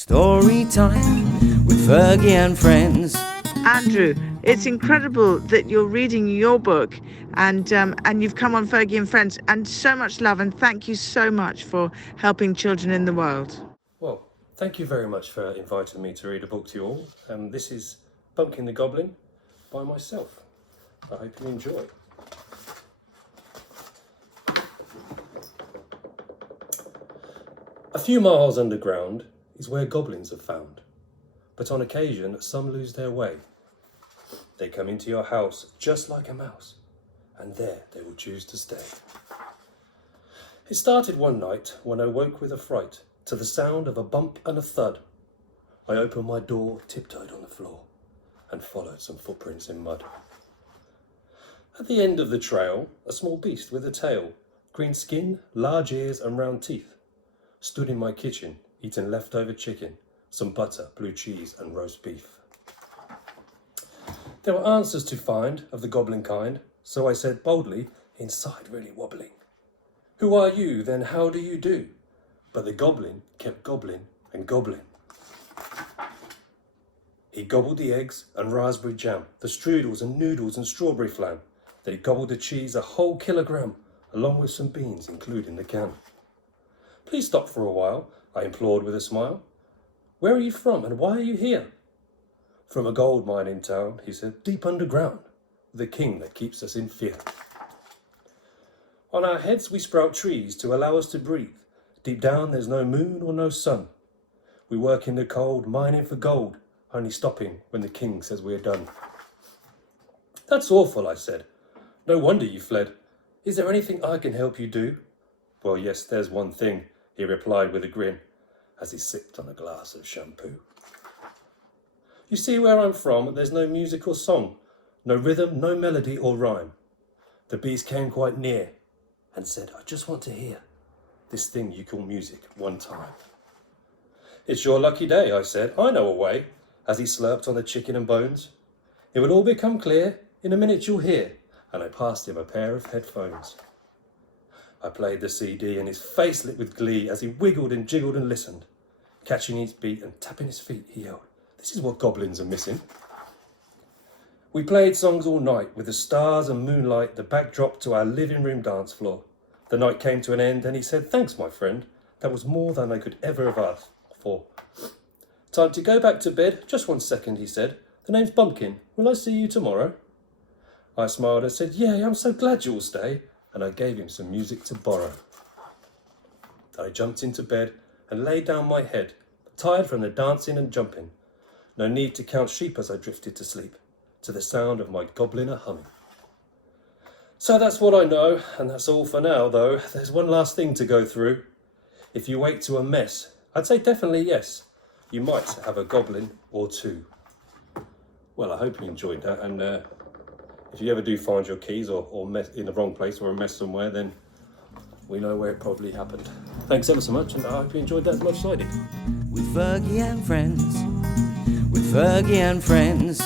Story time with Fergie and friends. Andrew, it's incredible that you're reading your book and you've come on Fergie and Friends, and so much love and thank you so much for helping children in the world. Well, thank you very much for inviting me to read a book to you all. This is Bumpkin the Goblin by myself. I hope you enjoy. A few miles underground is where goblins are found, but on occasion some lose their way. They come into your house just like a mouse, and there they will choose to stay. It started one night when I woke with a fright to the sound of a bump and a thud. I opened my door, tiptoed on the floor, and followed some footprints in mud. At the end of the trail, a small beast with a tail, green skin, large ears and round teeth, stood in my kitchen, eating leftover chicken, some butter, blue cheese and roast beef. There were answers to find of the goblin kind, so I said boldly, inside really wobbling, "Who are you, then how do you do?" But the goblin kept gobbling and gobbling. He gobbled the eggs and raspberry jam, the strudels and noodles and strawberry flan. Then he gobbled the cheese, a whole kilogram, along with some beans, including the can. "Please stop for a while," I implored with a smile. "Where are you from and why are you here?" "From a gold mine in town," he said, "deep underground, with a king that keeps us in fear. On our heads we sprout trees to allow us to breathe. Deep down there's no moon or no sun. We work in the cold, mining for gold, only stopping when the king says we're done." "That's awful," I said. "No wonder you fled. Is there anything I can help you do?" "Well, yes, there's one thing," he replied with a grin, as he sipped on a glass of shampoo. "You see, where I'm from, there's no music or song, no rhythm, no melody or rhyme." The beast came quite near and said, "I just want to hear this thing you call music one time." "It's your lucky day," I said. "I know a way," as he slurped on the chicken and bones. "It will all become clear, in a minute you'll hear," and I passed him a pair of headphones. I played the CD and his face lit with glee as he wiggled and jiggled and listened. Catching each beat and tapping his feet, he yelled, "This is what goblins are missing." We played songs all night with the stars and moonlight, the backdrop to our living room dance floor. The night came to an end and he said, "Thanks, my friend. That was more than I could ever have asked for." "Time to go back to bed. Just 1 second," he said. "The name's Bumpkin. Will I see you tomorrow?" I smiled and said, "Yeah, I'm so glad you'll stay." And I gave him some music to borrow. I jumped into bed and laid down my head, tired from the dancing and jumping. No need to count sheep as I drifted to sleep, to the sound of my goblin a-humming. So that's what I know, and that's all for now, though. There's one last thing to go through. If you wake to a mess, I'd say definitely yes. You might have a goblin or two. Well, I hope you enjoyed that, and if you ever do find your keys or mess in the wrong place or a mess somewhere, then we know where it probably happened. Thanks ever so much, and I hope you enjoyed that as much as I did. With Fergie and friends. With Fergie and friends.